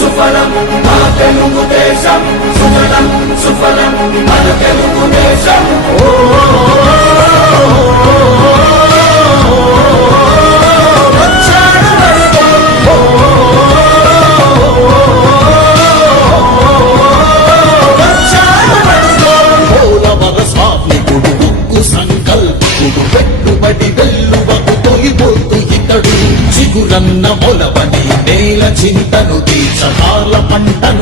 సుఫలం మా తెలుగు దేశం సుఫలం సుఫలం మన తెలుగు దేశం పెట్టుబడి వెల్లువకు తొలిపోతూ ఇతడు చిగురన్న మొలవని చింతను తీర్చ పంటను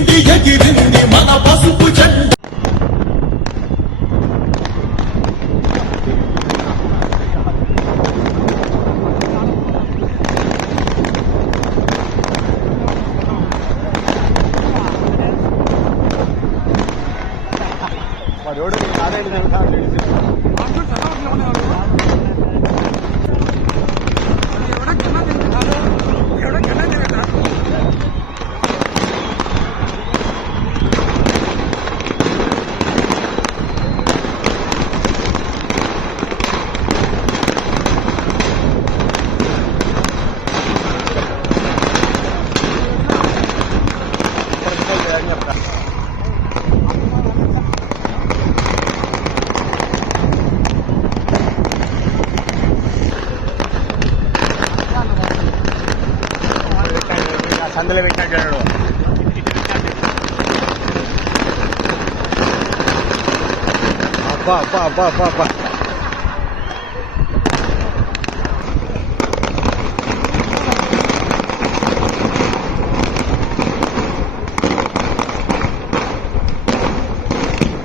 ఎవడో? ఆదాయం కనుక మధ్యలో పెట్టినా చూడడు అబ్బా అబ్బా అబ్బా అబ్బా అబ్బా